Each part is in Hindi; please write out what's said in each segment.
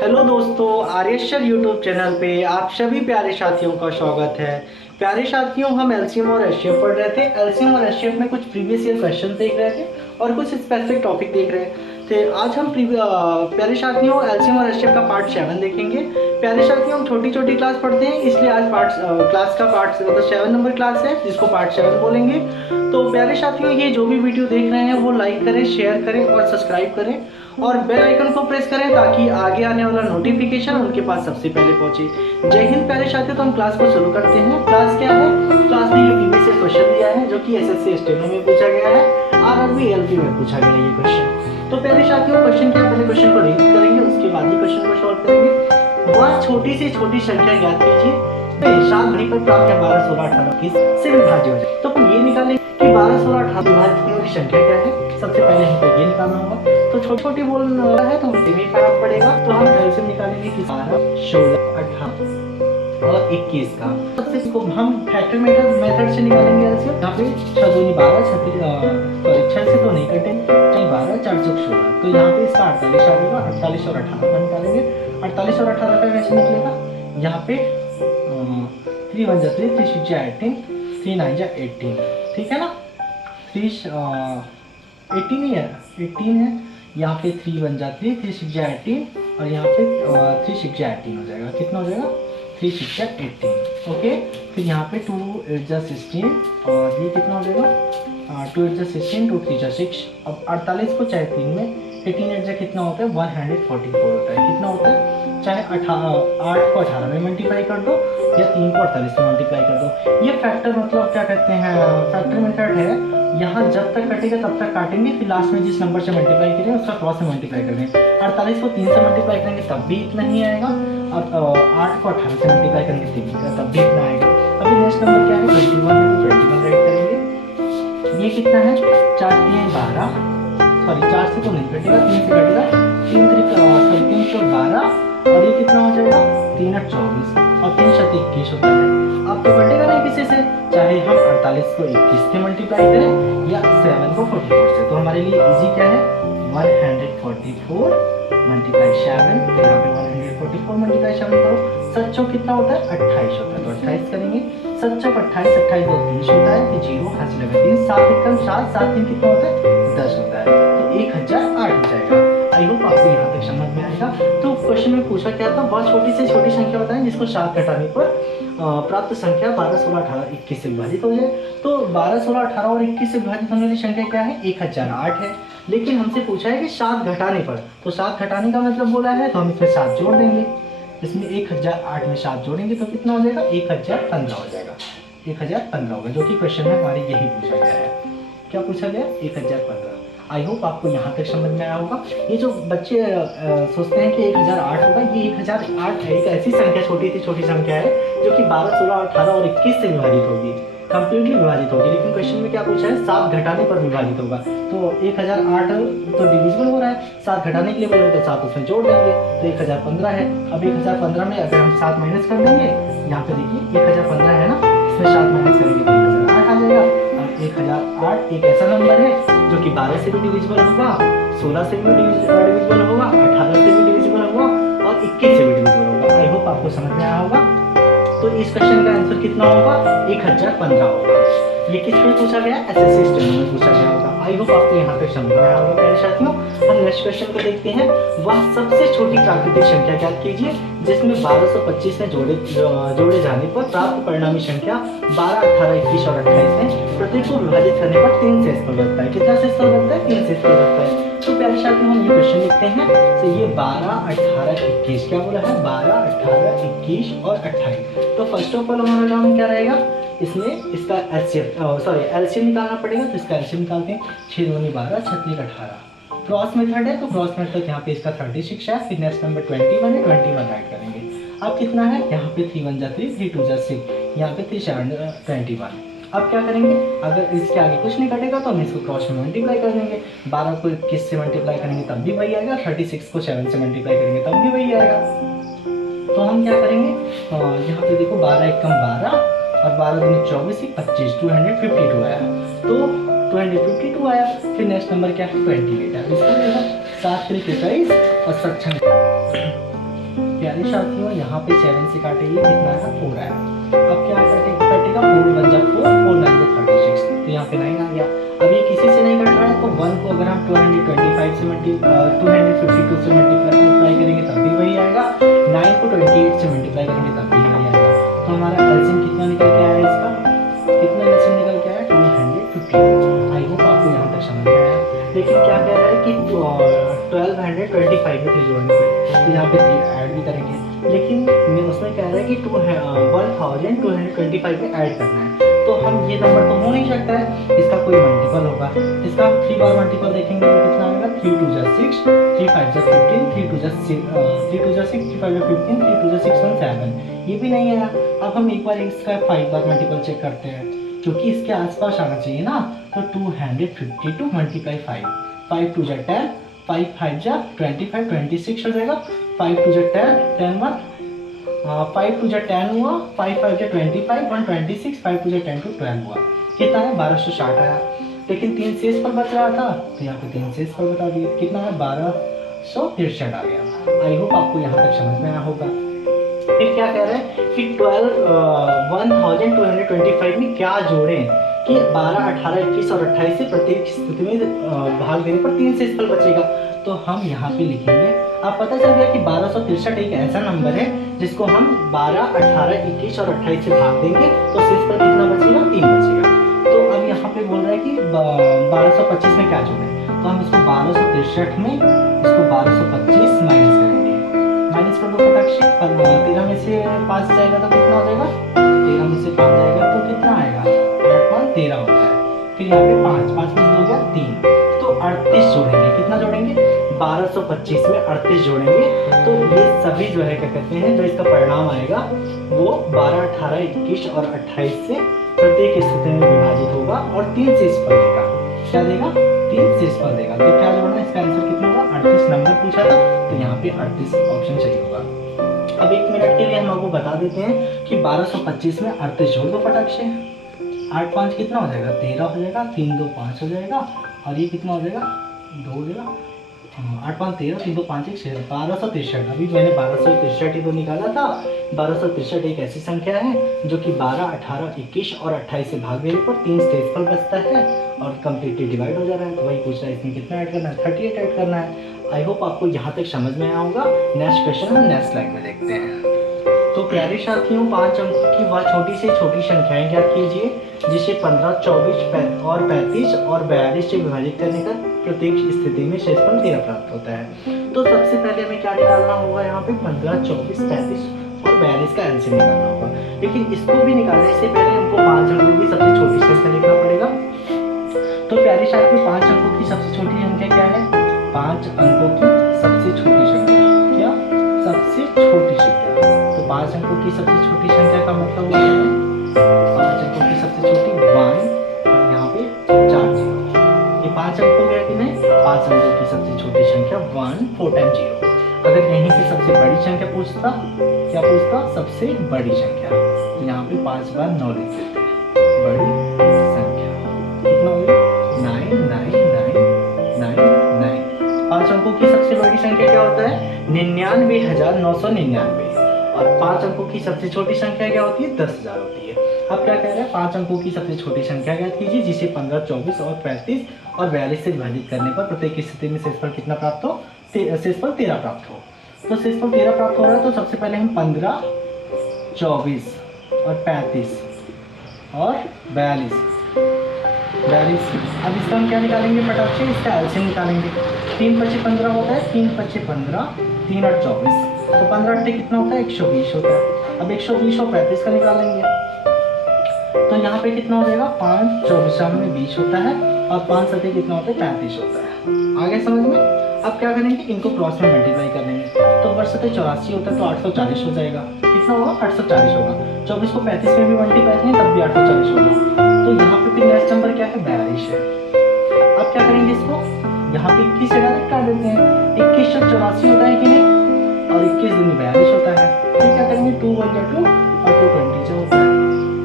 हेलो दोस्तों, आर्यशर यूट्यूब चैनल पे आप सभी प्यारे साथियों का स्वागत है। प्यारे साथियों, हम एलसीएम और एचसीएफ पढ़ रहे थे। एलसीएम और एचसीएफ में कुछ प्रीवियस ईयर क्वेश्चन देख रहे थे और कुछ स्पेसिफिक टॉपिक देख रहे थे। आज हम प्यारे साथियों एलसीएम और एचसीएफ का पार्ट 7 देखेंगे। प्यारे साथियों, हम छोटी छोटी क्लास पढ़ते हैं, इसलिए आज क्लास का पार्ट मतलब 7 नंबर क्लास है, जिसको पार्ट 7 बोलेंगे। तो प्यारे साथियों, ये जो भी वीडियो देख रहे हैं वो लाइक करें, शेयर करें और सब्सक्राइब करें और बेल आइकन को प्रेस करें ताकि आगे आने वाला नोटिफिकेशन उनके पास सबसे पहले पहुंचे। जय हिंद प्यारे साथियों। तो हम क्लास को शुरू करते हैं। क्लास क्या है? क्लास में ये प्रीवियस ईयर क्वेश्चन दिया है जो कि एसएससी स्टेनो में पूछा गया है, आरआरबी एलपी में पूछा गया है ये क्वेश्चन। तो प्यारे साथियों, क्वेश्चन क्या, पहले क्वेश्चन को रीड करेंगे, उसके बाद ही क्वेश्चन को सॉल्व करेंगे। वह छोटी से छोटी संख्या ज्ञात कीजिए 7 घड़ी पर प्राप्त 12, 16, 18 किससे विभाज्य हो जाए। तो हम ये निकालेंगे कि 12, 16, 18 विभाजित होने की संख्या क्या है। सबसे पहले हमको ये निकालना होगा। तो छोटी छोटी बोल रहा है तो हमें भी फर्क पड़ेगा। तो हम एलसीएम निकालेंगे कि 12, 16, 18 और 21 का। सबसे इसको हम फैक्टर मेथड से निकालेंगे एलसीएम। यहाँ पे 6 दूनी 12, 6 से तो नहीं कटेंगे, 12, 4 चौक 16। तो यहाँ पे इसका 48 आएगा। 48 और 18 का निकालेंगे। 48 और 18 का कैसे निकलेगा? यहाँ पे 3 1 जा 3, 3 6 जा 18, 3 9 जा 18, ठीक है ना। 18 ही है, 18 है। यहाँ पे 3 1 जा 3, 3 6 जा 18 और यहाँ पे 3 6 जा 18 हो जाएगा। कितना हो जाएगा? 3 6 जा 18। ओके, फिर यहाँ पे 2 8 जा 16 और ये कितना हो जाएगा? 2 8 जा 16, 2 3 जा 6। अब 48 को चाहे 3 में 18 8 जा कितना होता है? 144 होता है। कितना होता है? चाहे 8 को 18 में मल्टीप्लाई कर दो या 3 को 48 में मल्टीप्लाई कर दो। ये फैक्टर मतलब क्या कहते हैं, फैक्टर मेथड है। यहाँ जब तक कटेगा तब तक काटेंगे, फिर लास्ट में जिस नंबर से मल्टीप्लाई करेंगे उसका क्रॉस से मल्टीप्लाई करेंगे। 48 को 3 से मल्टीप्लाई करेंगे तब भी इतना ही आएगा और 8 को 18 से मल्टीप्लाई करेंगे तब भी इतना आएगा। अभी नेक्स्ट नंबर क्या है? 21 है, तो 21 राइट करेंगे। ये कितना है? 4 3 12, सॉरी 4 से तो नहीं कटेगा, 3 से कटेगा। 3 3 12 और ये कितना हो जाएगा? 3 8 24 और 3 7 21 होता है। अब तो कटेगा नहीं किसी से, चाहे हम 48 को 21 से मल्टीप्लाई करें या 7 को 44 से। तो हमारे लिए इजी क्या है? 144 मल्टीप्लाई 7। तो यहाँ पे 144 मल्टीप्लाई 7 करो। 7 चौक कितना होता है? 28 होता है, तो 28 करेंगे। 7 चौक 28, 28 को 30 होता है, फिर 0 हाथ से लगा 3, 7 एकम 7, 7 3 कितना होता है? 10 होता है। तो 1008 हो जाएगा। आई होप आपको यहाँ तक समझ में आएगा। तो क्वेश्चन में पूछा क्या था? बहुत छोटी से छोटी संख्या बताएं जिसको 7 घटाने पर प्राप्त संख्या 12, 16, 18, 21 से विभाजित हो जाए। तो 12, 16, 18 और 21 से विभाजित होने वाली संख्या क्या है? 1008 है। लेकिन हमसे पूछा है कि 7 घटाने पर, तो 7 घटाने का मतलब बोला है तो हम इसमें 7 जोड़ देंगे। इसमें 1008 में 7 जोड़ेंगे तो कितना हो जाएगा? 1015 हो जाएगा। 1015 होगा, जो कि क्वेश्चन में हमारे यही पूछा गया है। क्या पूछा गया? 1015। आई होप आपको यहाँ तक समझ में आया होगा। ये जो बच्चे सोचते हैं कि 1008 होगा, ये 1008 है, एक ऐसी संख्या, छोटी सी छोटी संख्या है जो कि 12, 16, 18 और 21 से विभाजित होगी, कंप्लीटली विभाजित होगी। लेकिन क्वेश्चन में क्या पूछा है? 7 घटाने पर विभाजित होगा। तो 1008 तो डिविजिबल हो रहा है, 7 घटाने के लिए बोल रहे तो 7 उसमें जोड़ देंगे, तो 1015 है। अब 1015 में अगर हम 7 माइनस कर देंगे, यहाँ पे देखिए 1015 है ना, इसमें 7 माइनस करेंगे तो 1008 आ जाएगा। 1008 एक ऐसा नंबर है जो कि 12 से भी डिविजिबल होगा, 16 से भी डिविजिबल होगा, 18 से भी डिविजिबल होगा और 21 से भी डिविजिबल होगा। आई होप आपको समझ में आया होगा। तो इस क्वेश्चन का आंसर कितना होगा? 1015 होगा। ये किस में पूछा गया? एसएससी स्टेनो में पूछा गया होगा। आई होप आपको यहाँ तक समझ में आया होगा प्यारे साथियों। हम नेक्स्ट क्वेश्चन को देखते हैं। वह सबसे छोटी प्राकृतिक संख्या ज्ञात कीजिए जिसमें 1225 में जोड़े जाने पर प्राप्त परिणामी संख्या 12, 18, 21 और 28 है। प्रत्येक को विभाजित करने पर 3 से स्थल बनता है। कितना से स्थल बनता है? 3 से स्थल बनता है। तो प्यारे साथियों, हम ये क्वेश्चन लिखते हैं। तो ये 12, 18, 21 क्या बोला है? 12, 18, 21 और 28। तो फर्स्ट ऑफ ऑल हमारा काम क्या रहेगा? इसमें इसका एलसीएम निकालना पड़ेगा। तो इसका एलसीएम निकालते हैं। 6 दूनी 12, 6 3 18। क्रॉस मेथड है, तो क्रॉस मेथड यहाँ पे इसका 36 है। फिर नेक्स्ट नंबर 21 है, 21 राइट करेंगे। अब कितना है? यहाँ पे 3 1 जा 3, 3 2 जा 6, यहाँ पे 3 7 21। अब क्या करेंगे? अगर इसके आगे कुछ नहीं कटेगा तो हम इसको क्रॉस में मल्टीप्लाई कर देंगे। 12 को 21 से मल्टीप्लाई करेंगे तब भी वही आएगा। 36 को 7 से मल्टीप्लाई करेंगे तब भी वही आएगा। तो हम क्या करेंगे? यहाँ पे देखो 12 1 कम 12 और 12 दूनी 24, 25, 252 आया। तो 252 आया। फिर नेक्स्ट नंबर क्या है? 28 है। इसको देखो 7 3 21 और 7 6 प्यारे साथियों यहाँ पे 7 से काटेंगे कितना है 4 आया। अब क्या कटेगा 4 1 जा 4 4 9 जा 36, तो यहाँ पे 9 आ गया। अब ये किसी से नहीं कट रहा है तो 1 को अगर हम 225 से 252 से मल्टीप्लाई करेंगे तब भी वही आएगा, 9 को 28 से मल्टीप्लाई करेंगे तब भी वही आएगा। तो हमारा एलसीएम कितना निकल के आया इसका, कितना एलसीएम निकल के आया 250। आई होप आपको यहाँ तक समझ में आया। लेकिन क्या कह रहा है कि 1225 में 3 जोड़ने पे, तो यहाँ पे 3 ऐड भी करेंगे, लेकिन उसमें कह रहा है कि 1225 में ऐड करना है, तो हम ये नंबर तो हो नहीं सकता है, इसका कोई मल्टीपल होगा। इसका 3 बार मल्टीपल देखेंगे तो कितना आएगा 3 2 जा 6, 3 5 जा 15, 3 2 जा 6, 3 2 जा 6, 3 5 जा 15, 3 2 जा 6 1 7, ये भी नहीं आया। अब हम एक बार इसका 5 बार मल्टीपल चेक करते हैं, क्योंकि इसके आसपास आना चाहिए ना। तो 252 मल्टीप्लाई 5, 5 2 जा 10, 5 5 जा 25 26 हो जाएगा, 5 2 जा 10 10 1, 5 2 जा 10 हुआ, 5 5 जा 25 126, 5 2 जा 10 to 12 हुआ, कितना है 1260 आया। लेकिन 3 शेष पर बच रहा था, तो यहाँ पे 3 शेष पर बता दिए, कितना है 1263 आ गया। आई होप आपको यहाँ तक समझ में आया होगा। फिर क्या कह रहे हैं कि 1225 में क्या जोड़ें, कि 12 18 21 और 28 से प्रत्येक स्थिति में भाग देने पर 3 शेषफल बचेगा। तो हम यहाँ पे लिखेंगे, अब पता चल गया कि 1263 एक ऐसा नंबर है जिसको हम 12 18 21 और 28 से भाग देंगे तो शेषफल कितना बचेगा 3 बचेगा। तो अब यहाँ पे बोल रहा है कि 1225 में क्या जोड़ें, तो हम इसको 1263 में इसको 1225 माइनस करेंगे, माइनस कर दो फटाक से, 13 में से 5 जाएगा तो कितना हो जाएगा, 13 में से 5 जाएगा तो कितना आएगा 8 13 होता है। फिर यहाँ पे 5 5 में हो गया 3, तो 38 जोड़ेंगे, कितना जोड़ेंगे 1225 में 38 जोड़ेंगे। तो ये सभी जो है क्या कहते हैं, जो इसका परिणाम आएगा वो 12 18 21 और 28 से प्रत्येक स्थिति में विभाजित होगा और 3 शेषफल देगा। क्या देगा 3 शेषफल देगा। तो क्या जोड़ना है, इसका आंसर कितना होगा 38 नंबर पूछा था, तो यहाँ पे 38 ऑप्शन सही होगा। अब 1 मिनट के लिए हम आपको बता देते हैं कि 1225 में 38 जोड़ दो फटाक से, 8 5 कितना हो जाएगा 13 हो जाएगा, 3 2 5 हो जाएगा, और ये कितना हो जाएगा 2 हो जाएगा, 8 5 13, 3 2 5 1 6, 1263। अभी मैंने 1263 ही तो निकाला था। 1263 एक ऐसी संख्या है जो कि 12 18 21 और 28 से भाग देने पर 3 शेषफल बचता है और कंप्लीटली डिवाइड हो जा रहा है। तो वही पूछ रहा है इसमें कितना ऐड करना है, 38 ऐड करना है। आई होप आपको यहाँ तक समझ में आया होगा। नेक्स्ट क्वेश्चन हम नेक्स्ट स्लाइड में देखते हैं। तो प्यारे साथियों 5 अंकों की वह छोटी से छोटी संख्याएं ज्ञात कीजिए जिसे 15 24 और 35 और 42 से विभाजित करने का प्रत्येक स्थिति में शेषफल 13 प्राप्त होता है। तो सबसे पहले हमें क्या निकालना होगा, यहाँ पे 15 24 35 और 42 का एलसीएम निकालना होगा। लेकिन इसको भी निकालने से पहले हमको 5 अंकों की सबसे छोटी संख्या लिखना पड़ेगा। तो प्यारे साथियों 5 अंकों की सबसे छोटी संख्या क्या है, 5 अंकों की सबसे छोटी संख्या, क्या सबसे छोटी संख्या। तो 5 अंकों की सबसे छोटी संख्या का मतलब होता है 5 अंकों की सबसे छोटी 1 और यहाँ पे 4 0। ये 5 अंकों के कि नहीं, 5 अंकों की सबसे छोटी संख्या 1 4 टाइम 0। अगर यहीं से सबसे बड़ी संख्या पूछता, क्या पूछता, सबसे बड़ी संख्या, तो यहाँ पे 5 बार 9 लिख देते हैं। बड़ी संख्या कितना होगी 9 9 9 9 9। 5 अंकों की सबसे बड़ी संख्या क्या होता है 99,999 और 5 अंकों की सबसे छोटी संख्या क्या होती है 10,000 होती है। अब क्या कह रहे हैं 5 अंकों की सबसे छोटी संख्या ज्ञात कीजिए जिसे 15 24 और 35 और 42 से विभाजित करने पर प्रत्येक स्थिति में शेषफल कितना प्राप्त हो, शेषफल 13 प्राप्त हो। तो शेषफल 13 प्राप्त हो रहा है, तो सबसे पहले हम 15 24 और 35 और 42। अब इसका हम क्या निकालेंगे फटाक से, इसका एलसीएम निकालेंगे। 3 5 15 होता है, 3 5 15, 3 8 24, तो 15 8 कितना होता है 120 होता है। अब 120 और 35 का निकालेंगे, तो यहाँ पे कितना हो जाएगा 5 24 में 20 होता है और 5 7 कितना होता है 35 होता है। आगे समझ में। अब क्या करेंगे, इनको क्रॉस में मल्टीप्लाई कर लेंगे, तो वर्ष 84 होता है तो 840 हो जाएगा। कितना होगा 840 होगा। 24 को 35 में भी मल्टीप्लाई करें तब भी 840 होगा। तो यहाँ पे फिर नेक्स्ट नंबर क्या है 42 है। अब क्या करेंगे, इसको यहाँ पे 21 से डायरेक्ट काट देते हैं। 21 से 84 होता है कि नहीं, और 21 दूनी 42 होता है। फिर क्या करेंगे 2 1 2 और 2 20 होता है।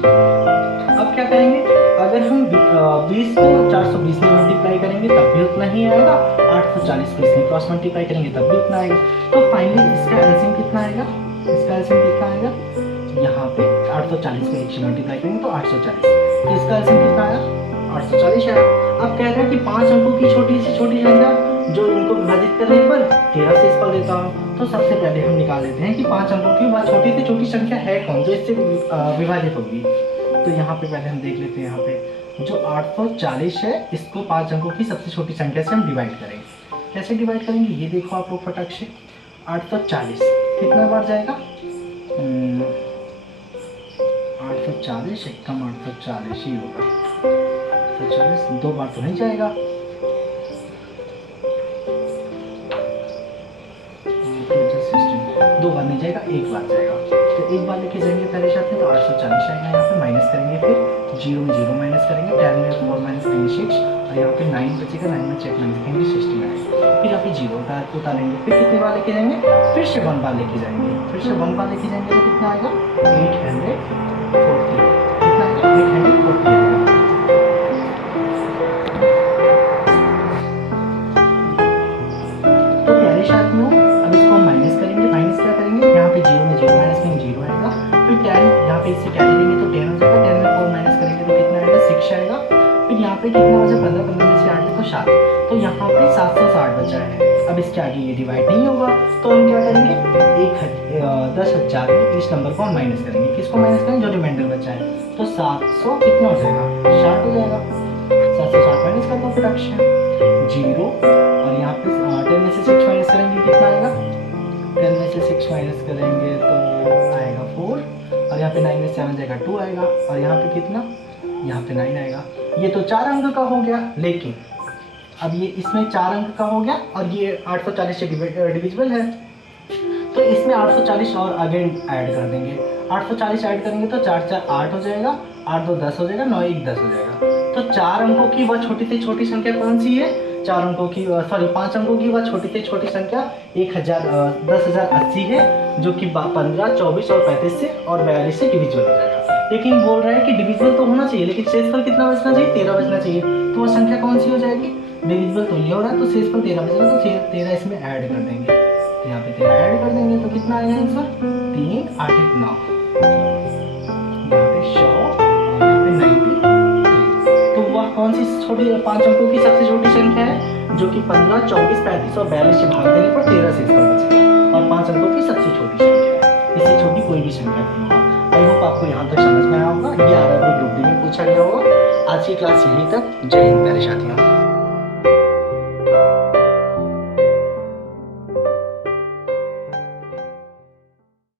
अब क्या करेंगे, अगर हम 20 को 420 में मल्टीप्लाई करेंगे तब भी उतना ही आएगा, 840 को इसमें क्रॉस मल्टीप्लाई करेंगे तब भी उतना आएगा। तो फाइनली इसका एलसीएम कितना आएगा, इसका एलसीएम कितना आएगा, यहाँ पे 840 को 1 से मल्टीप्लाई करेंगे तो 840, तो इसका एलसीएम कितना आया, 840 आया। अब कह रहा है कि 5 अंकों की छोटी से छोटी संख्या जो इनको विभाजित करने पर 13 से इसका देता हूँ। तो सबसे पहले हम निकाल लेते हैं कि 5 अंकों की वह छोटी से छोटी संख्या है कौन जो इससे विभाजित होगी। तो यहाँ पे पहले हम देख लेते हैं, यहाँ पे जो 840 है इसको 5 अंकों की सबसे छोटी संख्या से हम डिवाइड करेंगे। कैसे डिवाइड करेंगे ये देखो आप लोग फटाक से। 840 कितना बार जाएगा, 840 एकदम 840 ही होगा, 840 दो बार तो नहीं जाएगा, 2 बार नहीं जाएगा, 1 बार जाएगा। तो 1 बार लेके जाएंगे पहले साथ में, तो 840 आएगा, यहाँ पे माइनस करेंगे, फिर 0 में 0 माइनस करेंगे, 10 में 4 माइनस करेंगे 6, और यहाँ पे 9 बचेगा, 9 में चेक माइनस करेंगे 16 आएगा। फिर यहाँ पे 0 उतारेंगे, फिर कितने बार लेके जाएंगे, फिर से 1 बार लेके जाएंगे, फिर से 1 बार लेके जाएंगे तो कितना आएगा, 840, कितना आएगा 840 आएगा। तो प्यारे साथियों अब इसको हम माइनस करेंगे, माइनस क्या करेंगे, यहाँ पे 0 में 0 माइनस करेंगे 0 आएगा, फिर 10 यहाँ पे इससे कैरी लेंगे तो 10 हो जाएगा, 10 में 4 माइनस करेंगे तो कितना आएगा 6 आएगा। फिर यहाँ पे कितना बचा, 15 15 में से 8 तो 7, तो यहाँ पे 760 बचा है। अब इसके आगे ये डिवाइड नहीं होगा तो हम क्या करेंगे, 10,000 में इस नंबर को हम माइनस करेंगे, किसको माइनस करेंगे, जो रिमाइंडर बचा है, तो 700 कितना हो जाएगा, 60 हो जाएगा, 760 माइनस कर दो प्रोडक्शन 0, और यहाँ पे 10 में से 6 माइनस करेंगे कितना आएगा, 10 में से 6 माइनस करेंगे तो आएगा 4, और यहाँ पे 9 में से 7 जाएगा 2 आएगा, और यहाँ पे कितना, यहाँ पे 9 आएगा। ये तो 4 अंक का हो गया, लेकिन अब ये इसमें 4 अंक का हो गया और ये 840 से डिविजिबल है, तो इसमें 840 और अगेन ऐड कर देंगे, 840 ऐड करेंगे तो 4 4 8 हो जाएगा, 8 2 10 हो जाएगा, 9 1 10 हो जाएगा। तो 4 अंकों की वह छोटी से छोटी संख्या कौन सी है, 4 अंकों की 5 अंकों की वह छोटी से छोटी संख्या 10,080 है, जो कि 15, 24 और 35 से और 42 से डिविजिबल हो जाएगा। लेकिन बोल रहा है कि डिविजिबल तो होना चाहिए, लेकिन शेषफल कितना बचना चाहिए, 13 बचना चाहिए। तो वह संख्या कौन सी हो जाएगी, डिविजिबल तो ये हो रहा है, तो शेषफल 13 बचेगा, तो 13 इसमें ऐड कर देंगे, तो यहाँ पे 13 ऐड कर देंगे तो कितना आएगा आंसर, 3 8 1 9, यहाँ पे 100 और यहाँ पे 93। तो वह कौन सी छोटी 5 अंकों की सबसे छोटी संख्या है, जो कि 15, 24, 35 और 42 से भाग देने पर 13 शेषफल बचेगा, और 5 अंकों की सबसे छोटी संख्या है, इससे छोटी कोई भी संख्या नहीं होगा। आई होप आपको यहाँ तक समझ में आया होगा, ये आरआरबी ग्रुप डी में पूछा गया होगा। आज की क्लास यहीं तक, जय हिंद मेरे साथियों।